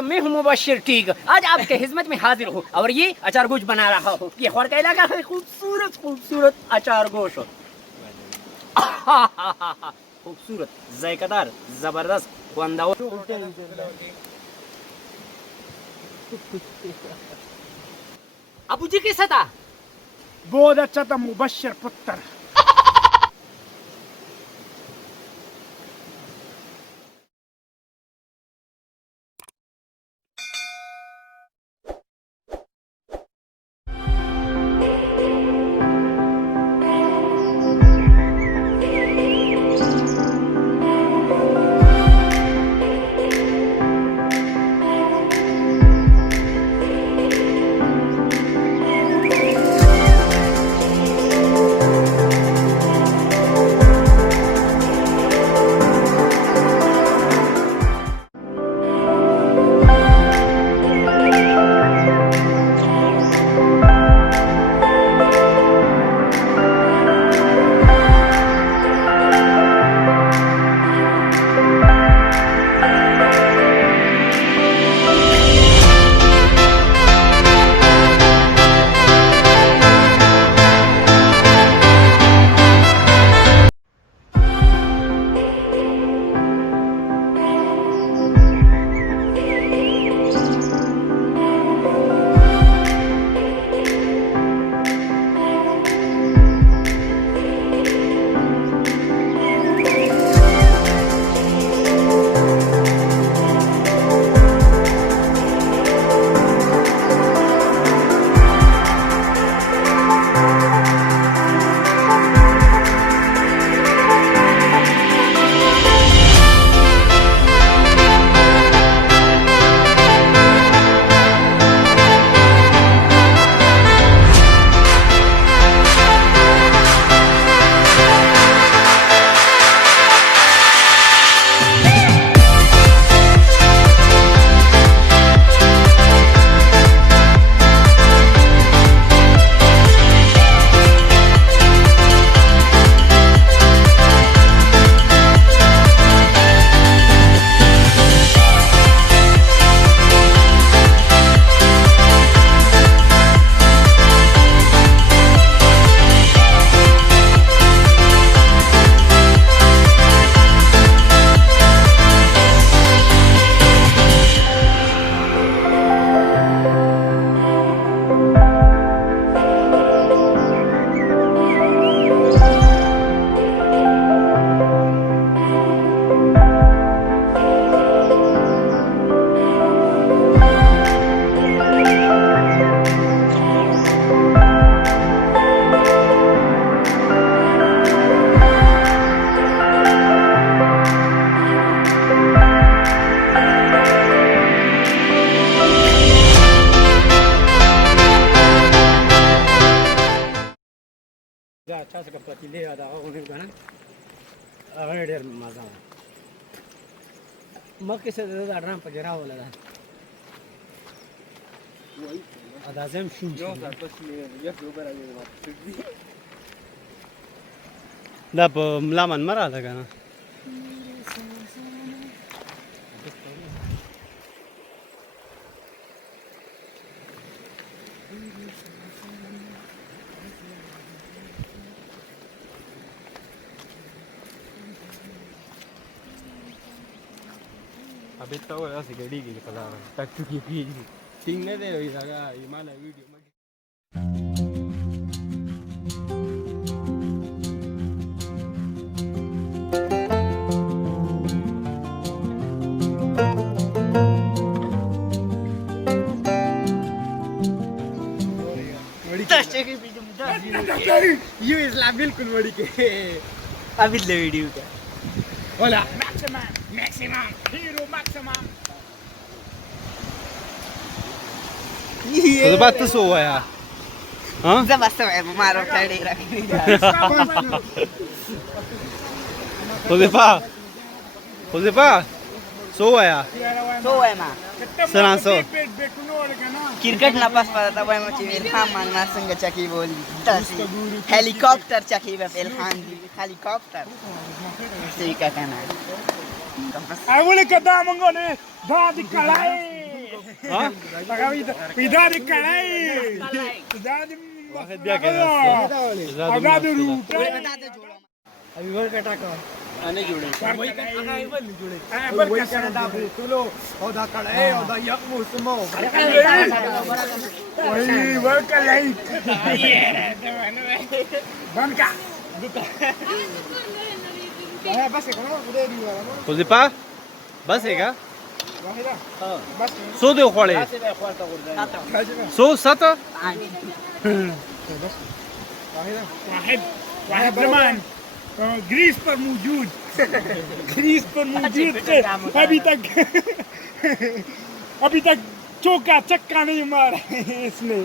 मैं हूँ मुबशिर ठीक, आज आपके खिदमत में हाजिर हूँ और ये अचार गोश बना रहा हूँ। ये खौर का इलाका है, खूबसूरत खूबसूरत अचार गोश। खूबसूरत, जायकादार, जबरदस्त, खुशबू। अबू जी कैसा था? बहुत अच्छा था मुबशिर पुत्र। अच्छा से कपड़ा ले आदा उन्हें गाना अरे डेर मजा मक्के से ज़्यादा पजरा हो लगा आदाज़म शुरू जो बस ये ऊपर आ गया लब लामन मरा था गाना अभी तो ऐसी गड़ी की पता तक चुकी थी सिंह ने दे लगा हिमालय वीडियो में यू इस्लाम बिल्कुल बड़ी के अभी ले वीडियो का होला मैक्सिमम हीरो मैक्सिमम ये बात तो सो है यार हां जबरदस्त है मारो खड़े रखनी Josefa सो है मां सना सो क्रिकेट ना पास पता था भाई मची इल्हाम मांगना संग चकी बोली हेलीकॉप्टर चकी पे इल्हाम दी हेलीकॉप्टर सही का कहना है आई बोले कदा मंगो ने दादी कलाई ها إذا كلاي واحد بیا کېده آزاد روح अभी वर कटा का انا جوړه هغه ول جوړه بل وای کسر دا ټولو او دا کړه او دا یک موسمو وای ورکلای بنکا بس کنه ودې دی ولا حذیفه بس هیګه واحده بس سو دی خوړې سو سات واحد زمان ग्रीस पर मौजूद अभी तक चौका चक्का नहीं मारा है इसने